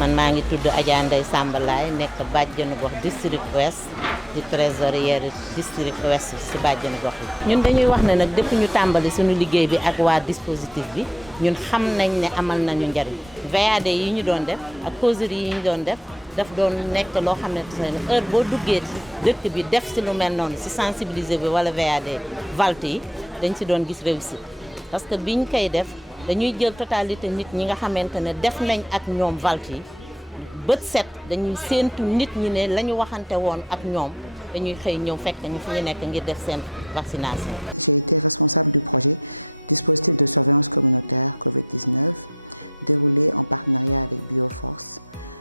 man maa ngi tudd Adja Ndeye Samba Laye nekk bàjjenu gox district ouest di trésorière district ouest si bàjjenu gox yi. ñun dañuy wax ne nag depuis ñu tàmbali suñu liggéey bi ak waa dispositif bi ñun xam nañ ne amal nañu njariñ VAD yi ñu doon def ak causerie yi ñu doon def daf doon nekk loo xam ne heure boo duggee dëkk bi def si lu mel noonu si sensibiliser bi wala VAD VALT yi dañ si doon gis réussite parce que biñ koy def dañuy jël totalité nit ñi nga xamante ne def nañ ak ñoom VALT yi bët set dañuy séentu nit ñi ne la ñu waxante woon ak ñoom dañuy xëy ñëw fekk ñu fi ñu nekk ngir def seen vaccination. J'ai été responsable du projet dispositif de surveillance communautaire Covid-19 déroulé en partenariat avec Bioforce.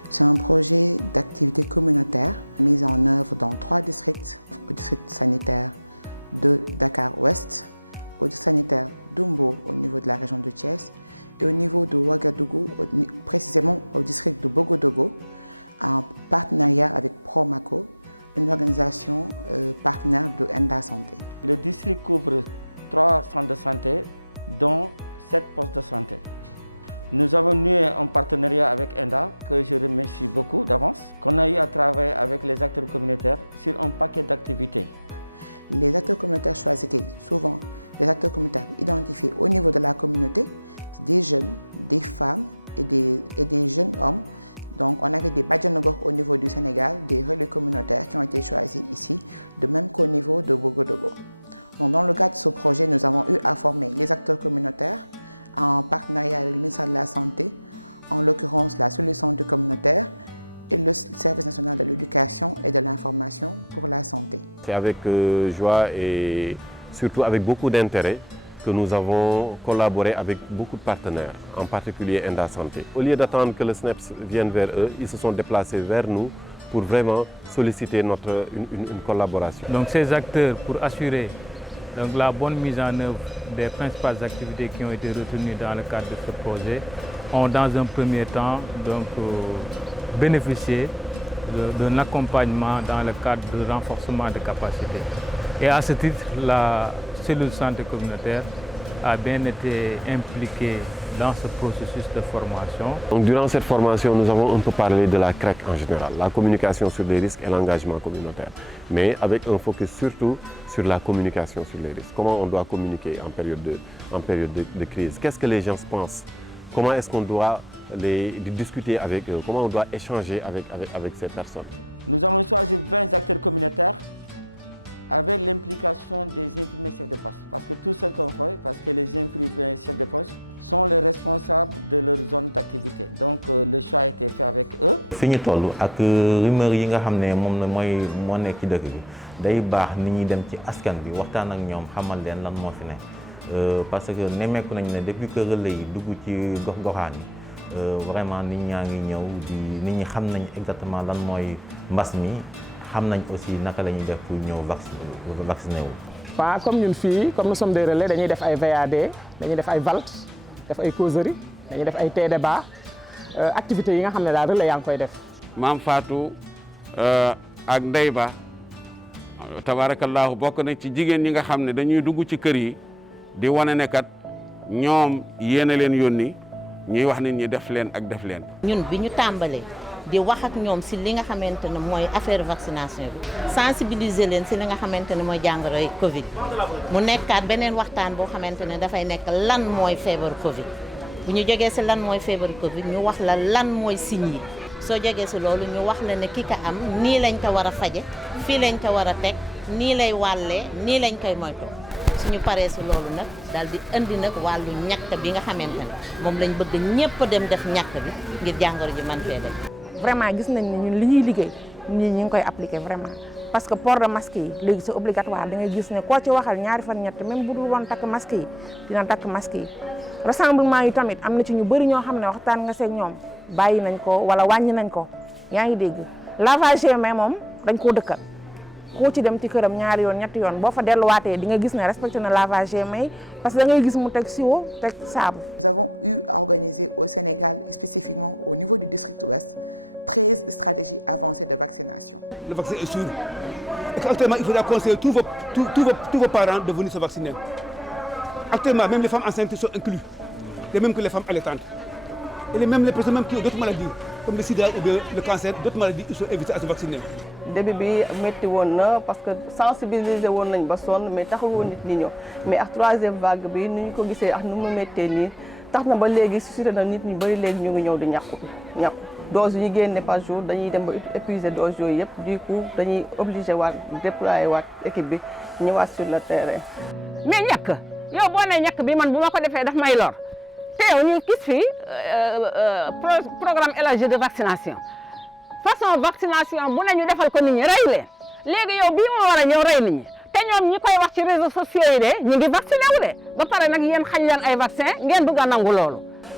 C'est un projet d'activité communautaire mis en œuvre dans 3 districts, au district sanitaire de Dakar-Ouest, au district sanitaire d'Umbo au niveau de la région de Thiès et au niveau de Ouagadougou, précisément au district de Bogodogo, en partenariat avec Promaco, une organisation partenaire de Enda Santé. Le district couvre 3 centres de santé, dont 7 postes de santé. Nous avons noué un partenariat avec Enda, que je remercie beaucoup d'avance, qu'on a eu à travailler avec les acteurs communautaires sur un paquet d'activités. Les acteurs communautaires choisis étaient souvent les acteurs communautaires identifiés au niveau de la communauté, des jeunes, des femmes et des jeunes hommes. Donc on avait des badjanogor au niveau du Sénégal, des relais communautaires qui ont été choisis ici, de même qu'au niveau de Bogodogo. Donc dans le cadre de ce projet, nous avons eu à former les acteurs communautaires en partenariat avec le ministère de la Santé, en l'occurrence la solution du communautaire et le service national de l'éducation et de l'information pour la santé. C'est avec joie et surtout avec beaucoup d'intérêt que nous avons collaboré avec beaucoup de partenaires, en particulier Enda Santé. Au lieu d'attendre que le SNEPS vienne vers eux, ils se sont déplacés vers nous pour vraiment solliciter une collaboration. Donc ces acteurs, pour assurer donc, la bonne mise en œuvre des principales activités qui ont été retenues dans le cadre de ce projet, ont dans un premier temps donc, bénéficié d'un accompagnement dans le cadre de renforcement de capacités. Et à ce titre, la cellule santé communautaire a bien été impliquée dans ce processus de formation. Donc, durant cette formation, nous avons un peu parlé de la CREC en général, la communication sur les risques et l'engagement communautaire, mais avec un focus surtout sur la communication sur les risques. Comment on doit communiquer en période de crise? Qu'est-ce que les gens pensent? Comment est-ce qu'on doit discuter avec eux? Comment on doit échanger avec ces personnes? Nous avons choisi 20 acteurs communautaires avec l'implication des infirmiers chefs de poste. Parce que tout ce qu'on fait, parce que les infirmiers chefs de poste sont les responsables de leur zone d'activité. Donc le choix a été fait avec eux. fi ñu toll ak rumeur yi nga xam ne moom moo nekk ci dëkk bi day baax nit ñi dem ci askan bi waxtaan ak ñoom xamal leen lan moo fi ne parce que nemmeeku nañ ne depuis que relais yi dugg ci gox-goxaan yi vraiment nit ñaa ngi ñëw nit ñi xam nañ exactement lan mooy mbas mi. xam nañ aussi naka la ñuy def pour ñëw vacciné wu. waaw comme ñun fii comme nous sommes des relais dañuy def ay VAD dañuy def ay VALT def ay causerie dañuy def ay TDBA activités yi nga xam ne daal relais yaa ngi koy def. Maam Fatou ak Ndeye Ba tabaarakallaahu bokk na ci jigéen ñi nga xam ne dañuy dugg ci kër yi di wane ne kat ñoom yéen a leen yónni ñuy wax nit ñi def leen ak def leen. ñun bi ñu tàmbalee. di wax ak ñoom si li nga xamante ne mooy affaire vaccination bi sensibiliser leen si li nga xamante ne mooy jàngoroy Covid mu nekkaat beneen waxtaan boo xamante ne dafay nekk lan mooy feebar Covid bu ñu jógee si lan mooy feebar Covid ñu wax la lan mooy signes yi soo jógee si loolu ñu wax la ne ki ka am nii lañ ko war a faje fii lañ ko war a teg nii lay wàllee nii lañ koy moytoo suñu paree si loolu nag daal di indi nag wàllu ñàkk bi nga xamante ne moom lañ bëgg ñëpp dem def ñàkk bi ngir jàngoro ji man fee dem. Vraiment gis nañ ne ñun li ñuy liggéey ñi ngi koy appliquer vraiment parce que port de masque yi léegi c'est obligatoire da ngay gis ne koo ci waxal ñaari fan ñett même bu dul woon takk masque yi dina takk masque yi rassemblement yi tamit am na ci ñu bëri ñoo xam ne waxtaan nga seeg ñoom bàyyi nañ ko wala wàññi nañ ko yaa ngi dégg lavage main moom dañ koo dëkkal koo ci dem ci këram ñaari yoon ñetti yoon boo fa delluwaatee di nga gis ne respecté na lavage main parce que da ngay gis mu teg siwo teg saabu. Nous avons eu à organiser au Sénégal spécifiquement au niveau du district ouest 13 stratégies avancées de vaccination. Le vaccin est sûr. Et actuellement, il faudra conseiller tous vos parents de venir se vacciner. Actuellement, même les femmes enceintes sont incluses, et même que les femmes allaitantes. Et même les personnes même qui ont d'autres maladies, comme le sida ou bien le cancer, d'autres maladies, ils sont invités à se vacciner. Début bi métti woon na parce que sensibiliser woon nañ ba sonn mais taxul woon nit ñi ñëw mais ak troisième vague bi ni ñu ko gisee ak nu mu méttee nii tax na ba léegi suscité na nit ñu bëri léegi ñu ngi ñëw di ñàkku dose yi ñu génne par jour dañuy dem ba épuiser dose yooyu yëpp du coup dañuy obligé waat déployer waat équipe bi ñëwaat sur le terrain. mais ñàkk yow boo nee ñàkk bi man bu ma ko defee daf may lor te yow ñu gis fii programme élargi de vaccination façon vaccination bu ne ñu defal ko nit ñi rey leen léegi yow bii moo war a ñëw rey nit ñi te ñoom ñi koy wax ci réseaux sociaux yi de ñu ngi vacciné wu de ba pare nag yéen xañ leen ay vaccin ngeen bëgg a nangu loolu.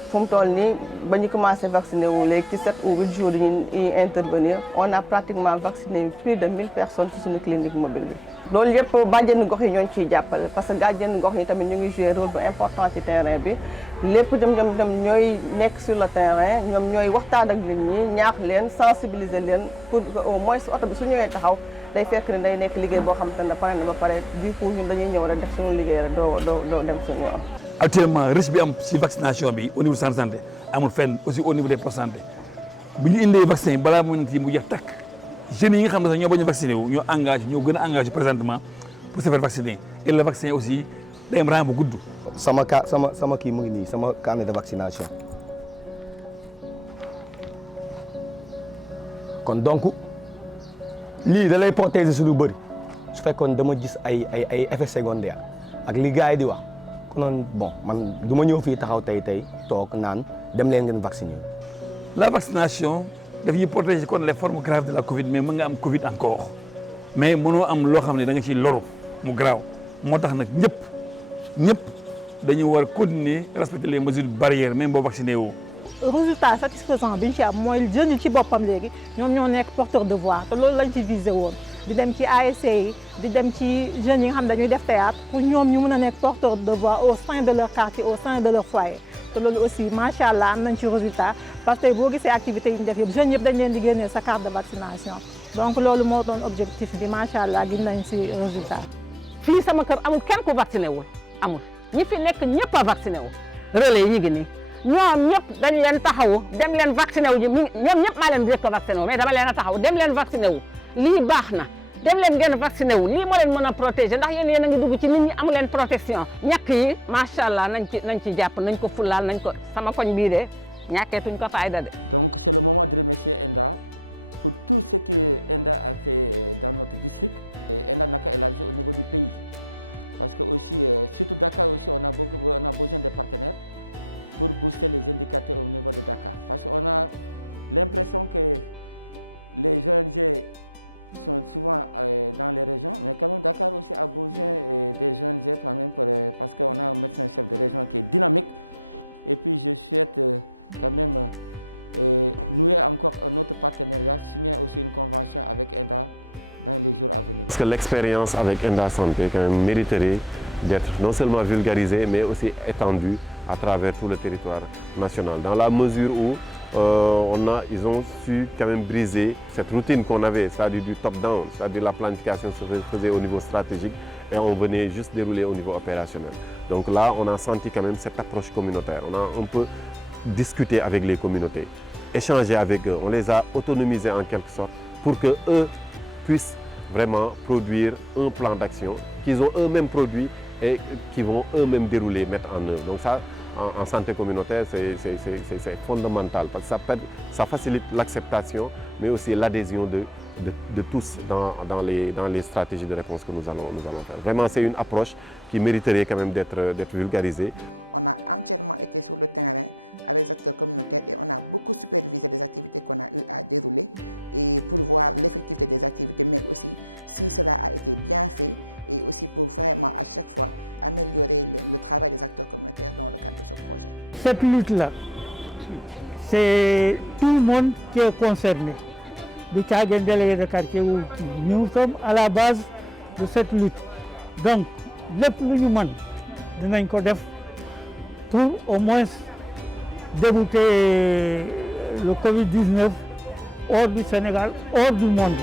fu mu toll nii ba ñu commencé vacciné wu léegi ci 7 ou 8 jours yi intervenir on a pratiquement vacciné plus de 1000 personnes ci suñu clinique mobile bi. loolu yëpp bàjjenu gox yi ñoo ciy jàppale parce que bàjjenu gox yi tamit ñu ngi joué rôle bu important ci terrain bi lépp ñoom ñooy nekk sur le terrain ñoom ñooy waxtaan ak nit ñi ñaax leen sensibiliser leen pour que au moins oto bi su ñëwee taxaw day fekk ne day nekk liggéey boo xam te ne pare na ba pare du coup ñun dañuy ñëw rek def suñu liggéey rek doo dem suñu yoon. Actuellement risque bi am ci vaccination bi au niveau centre santé amul fenn aussi au niveau des postes santé bu ñu indee vaccin balaa mu nekk mu jeex takk jeunes yi nga xam ne sax ñoo bañ a vacciné wu ñoo gën a engagé présentement pour se faire vacciner et le vaccin aussi day am rang bu gudd. sama kii mu ngi nii sama carnet de vaccination kon donc lii da lay protéger su lu bëri su fekkoon dama gis ay effets secondaires ak li gars yi di wax konoon bon man du ma ñëw fii taxaw tey toog naan dem leen ngeen vacciner. La vaccination daf ñuy protéger contre les formes graves de la Covid mais mën nga am Covid encore mais mënoo am loo xam ne da nga ciy loru mu graaw moo tax nag ñëpp dañu war a continuer respecter les mesures barrières même boo vacciné woo. résultat satisfaisant bi ñu ci am mooy jeunes yi ci boppam léegi ñoom ñoo nekk porteur de voix te loolu lañ ci visé woon di dem ci ASC yi di dem ci jeunes yi nga xam dañuy def théâtre pour ñoom ñu mën a nekk porteur de voix au sein de leur quartier au sein de leur foyer te loolu aussi macha allah am nañ ci résultat parce que boo gisee activités yi ñu def yëpp jeunes yëpp dañ leen di génnee sa carte de vaccination donc loolu moo doon objectif bi macha allah gis nañ si résultat. fii sama kër amul kenn ku vacciné wul amul ñi fi nekk ñëpp a vacciné wu relais yi ñu ngi nii ñoom ñëpp dañ leen taxawu dem leen vacciné wu ñoom ñëpp maa leen njëkk a vacciné wu mais dama leen a taxaw dem leen vacciné wu lii baax na dem leen ngeen vacciné wu lii moo leen mën a protéger ndax yéen a ngi dugg ci nit ñi amu leen protection ñàkk yi macha allah nañ ci jàpp nañ ko fulaal nañ ko sama koñ bii de ñàkkeetuñ ko fayda de. Donc c'est le moment de remercier ENDA pour tout ce que ENDA a fait dans notre district. Et ENDA n'a qu'à élargir au niveau du pays. Parce que aussi, surtout Dakar aussi, on a besoin de partenaires pour booster les indicateurs au niveau de Dakar. Parce qu'on a l'impression que les ONG sont souvent dans les régions, mais quand même Dakar aussi a besoin des ONG quand même parce qu'on a un médecin-chef de région qui est dynamique. Et puis je souhaite quand même nouer encore un autre partenariat, signer aussi une convention avec ENDA dans les jours à venir. Parce que l'expérience avec ENDA Santé quand même mériterait d'être non seulement vulgarisée, mais aussi étendue à travers tout le territoire national. Dans la mesure où ils ont su quand même briser cette routine qu'on avait, c'est-à-dire du top-down, c'est-à-dire la planification se faisait au niveau stratégique et on venait juste dérouler au niveau opérationnel. Donc là, on a senti quand même cette approche communautaire. On a un peu discuté avec les communautés, échanger avec eux. On les a autonomisés en quelque sorte pour qu'eux puissent vraiment produire un plan d'action qu'ils ont eux-mêmes produit et qui vont eux-mêmes dérouler, mettre en œuvre. Donc ça, en santé communautaire, c'est fondamental parce que ça facilite l'acceptation, mais aussi l'adhésion de tous dans les stratégies de réponse que nous allons faire. Vraiment, c'est une approche qui mériterait quand même d'être vulgarisée. On a entièrement été sur le terrain avec les acteurs communautaires et on a beaucoup supervisé les activités qu'on a eu à dérouler et pour voir l'effectivité des activités, mais aussi si cela a été bien fait et aussi pour vraiment à chaque fois améliorer le travail des acteurs communautaires dans le cadre de ce projet. Cette lutte-là, c'est tout le monde qui est concerné. Du Tchaguen délégué de quartier, nous sommes à la base de cette lutte. Donc, le plus humain de pour au moins débouter le Covid-19 hors du Sénégal, hors du monde.